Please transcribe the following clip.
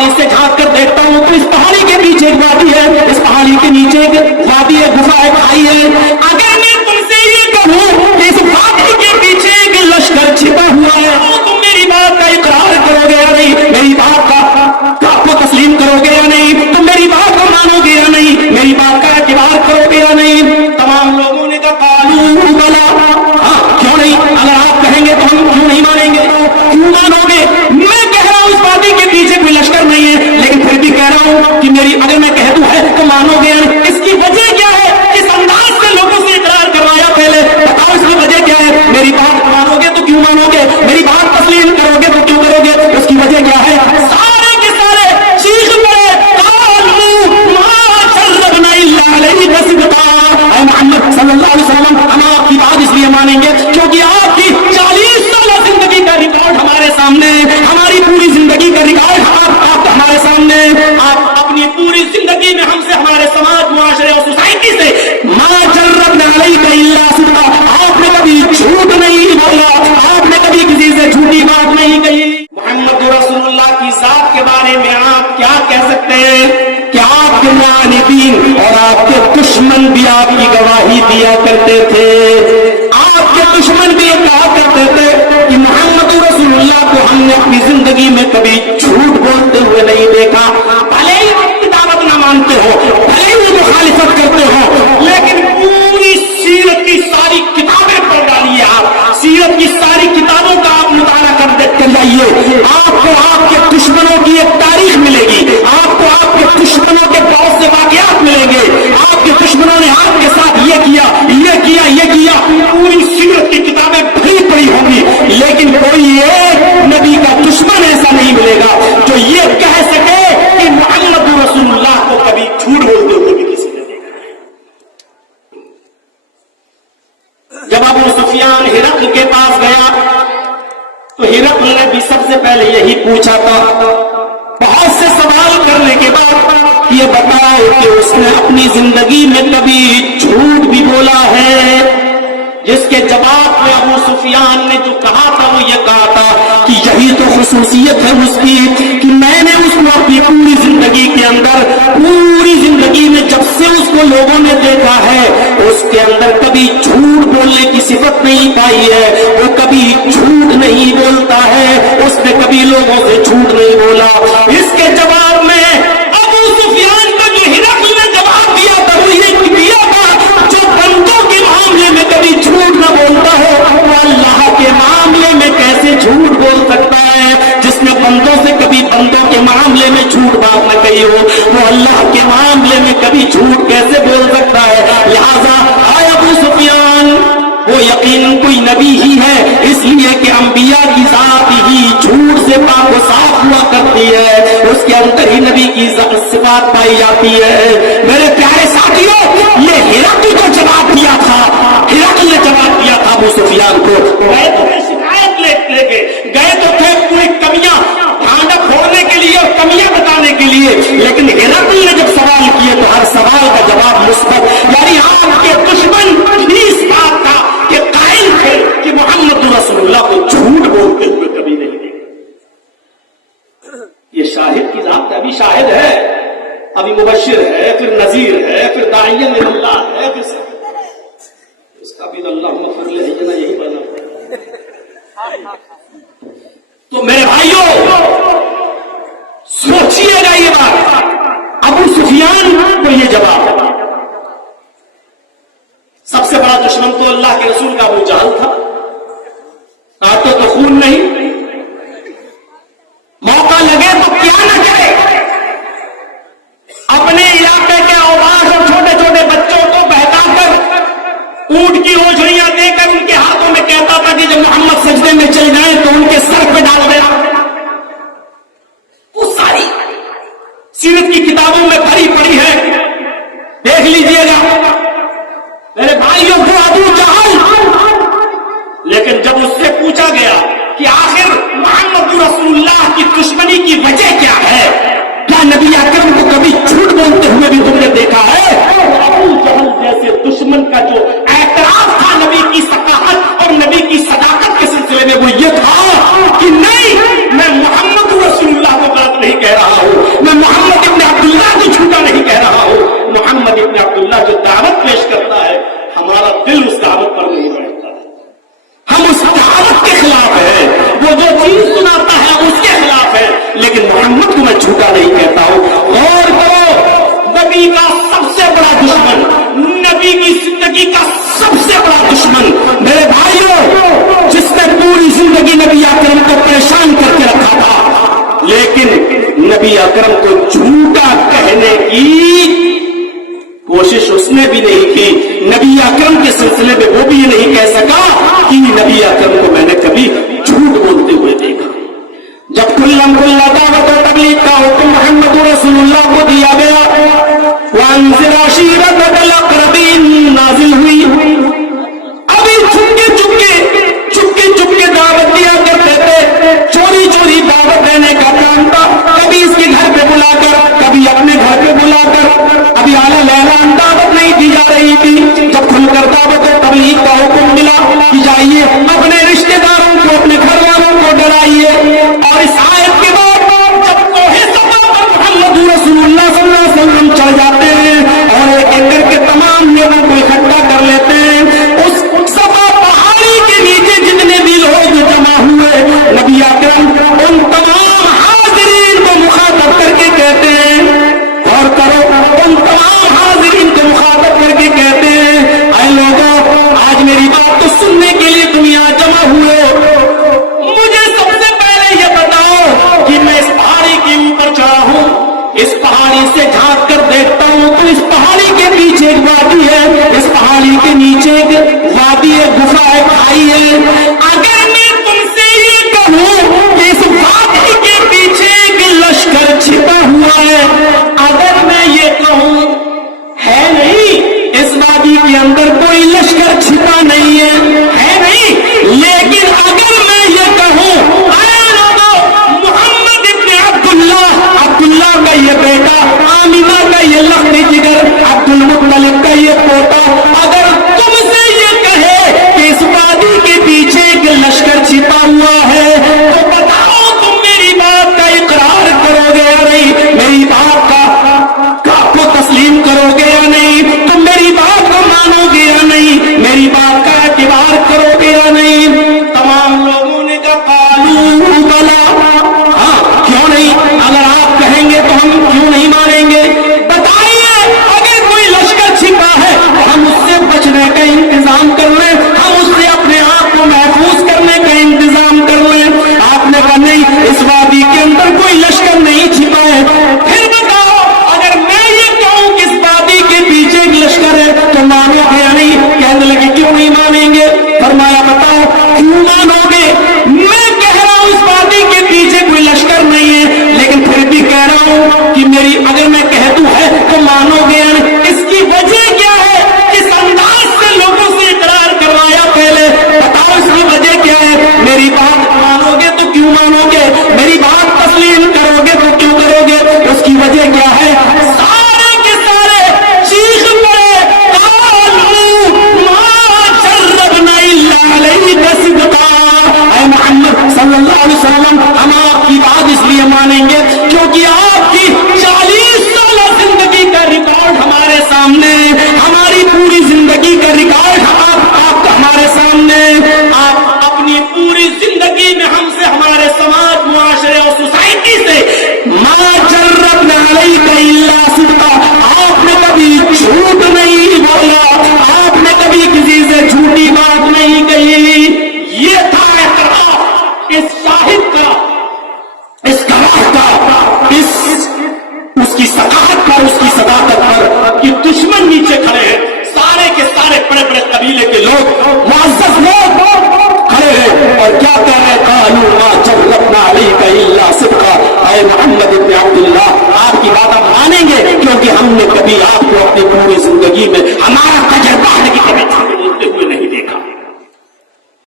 पहाड़ी से झांक कर देखता हूँ तो इस पहाड़ी के पीछे एक वादी है, इस पहाड़ी के नीचे एक वादी है, गुफा है, खाई है। अगर मैं तुमसे ये कहूँ कि इस वादी के पीछे एक लश्कर छिपा हुआ है, तो तुम मेरी बात का इकरार करोगे या नहीं? मेरी बात का आपको तस्लीम करोगे या नहीं? तुम मेरी बात को मानोगे या नहीं? मेरी बात का एतबार करोगे या नहीं? तमाम लोगों ने कहा कालू बला, हाँ क्यों नहीं, अगर आप कहेंगे तो हम क्यों नहीं मानेंगे, क्यों मानोगे? मैं कह रहा हूँ इस वादी के पीछे कोई लश्कर नहीं है, लेकिन फिर भी कह रहा हूँ कि मेरी अगर मैं कह दूं है तो मानोगे या नहीं? इसकी वजह क्या है? किस अंदाज से लोगों से इकरार करवाया, पहले बताओ इसकी वजह क्या है? मेरी बात मानोगे तो क्यों मानोगे? मेरी बात तस्लीम करोगे तो क्यों करोगे? उसकी वजह क्या है? सारे के सारे चीख पड़े, मोहम्मद सल्लल्लाहु अलैहि वसल्लम, हम आपकी बात इसलिए मानेंगे क्योंकि आपकी 40 साल जिंदगी का रिकॉर्ड हमारे सामने, हमारी पूरी जिंदगी का रिकॉर्ड आप हमारे सामने, आप अपनी पूरी जिंदगी में हमसे, हमारे समाज, मुआशरे और सोसाइटी से मा जर्रबना अलैका इल्ला सिद्का, आपने कभी झूठ नहीं बोला, आपने कभी किसी से झूठी बात नहीं कही। मोहम्मद रसूलुल्लाह की जात के बारे में आप क्या कह सकते हैं कि आपके मुआनिदीन और आपके दुश्मन भी आपकी गवाही दिया करते थे, आपके दुश्मन भी कहा करते थे कि मोहम्मद रसूलुल्लाह को हमने अपनी जिंदगी में कभी झूठ बोलते हुए नहीं देखा। भले ही आप दावत ना मानते हो, भले ही वो मुखालिफत करते हो, लेकिन पूरी सीरत की सारी किताबें पढ़ डालिए, आप सीरत की सारी किताबों का आप मुताला कर जाइए, आपको आपके दुश्मनों की एक तारीख मिलेगी, आपको आपके दुश्मनों के बहुत से वाकयात मिलेंगे, आपके दुश्मनों ने आपके साथ ये किया, ये किया, ये किया, पूरी सीरत की किताबें भरी पड़ी होंगी, लेकिन कोई एक नबी का दुश्मन ऐसा नहीं मिलेगा जो ये कह सके कि मोहम्मद रसूलुल्लाह को कभी झूठ बोलते हुए भी किसी ने देखा। जब अबू सुफियान हिरक़ल के पास गया तो हिरक़ल ने भी सबसे पहले यही पूछा था, बहुत से सवाल करने के बाद ये बताओ कि उसने अपनी जिंदगी में कभी झूठ भी बोला है? जिसके जवाब में अबू सुफियान ने जो कहा था वो ये कहा था कि यही तो खुसूसियत है उसकी कि मैंने उसको अपनी पूरी जिंदगी के अंदर, पूरी जिंदगी में जब से उसको लोगों ने देखा है, उसके अंदर कभी झूठ बोलने की सिफत नहीं पाई है, वो कभी झूठ नहीं बोलता है, उसने कभी लोगों से झूठ नहीं बोला। इसके जवाब में अबू सुफियान का जो हिरक़ल ने जवाब दिया था वो ये दिया था, जो बंदों के मामले में कभी झूठ न बोलता हो वो अल्लाह के मामले में कैसे झूठ बोल सकता है? जिसने बंदों से कभी बंदों के मामले में झूठ बात न कही हो वो अल्लाह के मामले में कभी झूठ कैसे बोल सकता है? लिहाजा आए अबू सुफियान, वो यकीनन कोई नबी ही है, इसलिए कि अंबिया की जात ही झूठ से पाक साफ हुआ करती है, उसके अंदर ही नबी की सिफात पाई जाती है। मेरे प्यारे साथियों, ये हिरक़ल को जवाब दिया था, हिरक़ल ने जवाब दिया था अबू सुफियान को। गए तो थे शिकायत लेके, गए तो थे पूरी कमियां ढांढा फोड़ने के लिए और कमियां बताने के लिए, लेकिन हिरक़ल ने जब सवाल किए तो हर सवाल का जवाब मुस्बत, यानी आपके दुश्मन भी इस बात का कि कायल थे कि मोहम्मद रसूलुल्लाह को झूठ बोलते हुए कभी नहीं देखा। ये शाहिद की जात है, अभी शाहिद है, अभी मुबश्शिर है, फिर नजीर है, फिर दाइयन इल्लाह है, फिर इसका भी अल्लाह मग़फ़िर लना यही बना। तो मेरे भाइयों सोचिएगा ये बात, अबू सुफियान को ये जवाब, सबसे बड़ा दुश्मन तो अल्लाह के रसूल का अबू जहल था, काटो तो खून नहीं, मौका लगे तो क्या न करे, अपने इलाके के औलाद और छोटे छोटे बच्चों को बहकाकर ऊंट की ओझड़ियां देकर उनके हाथों में कहता था कि जब मोहम्मद सजदे में चल जाए तो उनके सर पे डाल देना। वो सारी सीरत की किताबों में भरी पड़ी है, देख लीजिएगा मेरे भाइयों को अबू जहल। लेकिन जब उससे पूछा गया कि आखिर मोहम्मद रसूलुल्लाह की दुश्मनी की वजह क्या है, क्या नबी अकरम को कभी झूठ बोलते हुए भी तुमने देखा है? अबू जहल जैसे दुश्मन का जो एतराफ था नबी की सकाहत और नबी की सदाकत के सिलसिले में वो ये था कि नहीं, मैं मोहम्मद रसूलुल्लाह को गलत नहीं कह रहा हूं, لیکن محمد کو میں جھوٹا نہیں کہتا ہوں۔ اور کرو، نبی کا سب سے بڑا دشمن، نبی کی زندگی کا سب سے بڑا دشمن میرے بھائیوں، جس نے پوری زندگی نبی اکرم کو پریشان کر کے رکھا تھا، لیکن نبی اکرم کو جھوٹا کہنے کی کوشش اس نے بھی نہیں کی۔ نبی اکرم کے سلسلے میں وہ بھی یہ نہیں کہہ سکا کہ نبی اکرم کو میں نے کبھی جھوٹ بولتے ہوئے دیکھا۔ جب کلم کلا دعوت و تبلیغ کا حکم محمد رسول اللہ کو دیا گیا، وانذر عشیرتک الاقربین نازل ہوئی، ابھی چپکے دعوت دیا کرتے تھے، چوری چوری دعوت دینے کا کام تھا، کبھی اس کے گھر پہ بلا کر، کبھی اپنے گھر پہ بلا کر، ابھی اعلیٰ لہلان دعوت نہیں دی جا رہی تھی۔ جب کھل کر دعوت و تبلیغ کا حکم ملا کہ جائیے اپنے رشتے داروں کو، اپنے گھر والوں کو ڈرائیے، اور اس آیت کے بعد جب کوہ صفا پر محمد رسول اللہ صلی اللہ علیہ وسلم چڑھ جاتے ہیں اور ایک ایک کر کے تمام لوگوں کو اکٹھا کر لیتے ہیں، اس صفا پہاڑی کے نیچے جتنے بھی لوگ جمع ہوئے، نبی اکرم ان تمام حاضرین کو مخاطب کر کے کہتے ہیں، اور کرو، ان تمام حاضرین کو مخاطب کر کے کہتے ہیں، اے لوگوں، آج میری بات تو سننے کے لیے دنیا جمع ہوئے، مجھے سب سے پہلے یہ بتاؤ کہ میں اس پہاڑی کے اوپر چڑھا ہوں، اس پہاڑی سے جھانک کر دیکھتا ہوں تو اس پہاڑی کے پیچھے ایک وادی ہے، اس پہاڑی کے نیچے ایک وادی ہے، گفا ہے، کھائی ہے، اگر میں تم سے یہ کہوں کہ اس وادی کے پیچھے ایک لشکر چھپا ہوا ہے، اگر میں یہ کہوں ہے نہیں، اس وادی کے اندر کوئی لشکر چھپا نہیں ہے نہیں، لیکن اگر میں یہ کہوں اے لوگوں، محمد ابن عبداللہ کا یہ بیٹا، آمینہ کا یہ لخت جگر، عبد المطلب کا یہ پوتا، اگر تم سے یہ کہے کہ اس وادی کے پیچھے ایک لشکر چھپا ہوا ہے، تو بتاؤ تم میری بات کا اقرار کرو گے یا نہیں، میری بات کا کو تسلیم کرو گے یا نہیں، تم میری بات کو مانو گے یا نہیں، میری بات کا اعتبار کرو گے یا نہیں؟ تمام لوگوں نے کہا قالوا بلا، ہاں کیوں نہیں، اگر آپ کہیں گے تو ہم کیوں نہیں مانیں گے، بتائیے اگر کوئی لشکر چھپا ہے ہم اس سے بچنے کا انتظام کر لیں، ہم اس سے اپنے آپ کو محفوظ کرنے کا انتظام کر لیں۔ آپ نے کہا نہیں، اس وادی کے اندر کوئی لشکر نہیں چھپا ہے، پھر بتاؤ اگر میں یہ کہوں کہ اس وادی کے پیچھے ایک لشکر ہے تو مانو گے یا نہیں؟ کہنے لگے کیوں نہیں مانیں گے؟ فرمایا بتاؤ کیوں مانو گے؟ میں کہہ رہا ہوں اس وادی کے پیچھے کوئی لشکر نہیں ہے، لیکن پھر بھی کہہ رہا ہوں کہ میری اگر میں کہہ دوں ہے تو مانو گے یا نہیں؟ اس کی وجہ کیا ہے؟ اس انداز سے لوگوں سے اقرار کروایا پہلے، بتاؤ اس کی وجہ کیا ہے؟ میری بات مانو گے تو کیوں مانو گے؟ میری بات تسلیم کرو گے تو کیوں کرو گے؟ اس کی وجہ کیا ہے؟ سارے کے سارے چیخ پڑے، قالوا ما جربنا الا علیک صدقا، اے محمد صلی اللہ علیہ وسلم، ہم آپ کی بات اس لیے مانیں گے کیونکہ آپ کی 40 سالہ زندگی کا ریکارڈ ہمارے سامنے، ہماری پوری زندگی کا ریکارڈ آپ کا ہمارے سامنے، آپ اپنی پوری زندگی میں ہم سے، ہمارے سماج، معاشرے اور سوسائٹی سے ما جربنا علیک الا صدقا، آپ نے کبھی جھوٹ نہیں بولا، آپ نے کبھی کسی سے جھوٹی بات نہیں کہی۔ یہ تھا اعتراف اس شاہد کا، اس گواہ کا، اس کی صداقت پر، اس کی صداقت پر کہ دشمن نیچے کھڑے ہیں، سارے کے سارے بڑے بڑے قبیلے کے لوگ، معزز لوگ کھڑے ہیں اور کیا کہہ رہے ہیں؟ قالوا ما جربنا علیک الا صدقا، اے محمد ابن عبداللہ، آپ کی بات ہم مانیں گے کیونکہ ہم نے کبھی آپ کو اپنی پوری زندگی میں، ہمارا تجربہ ہے کہ کبھی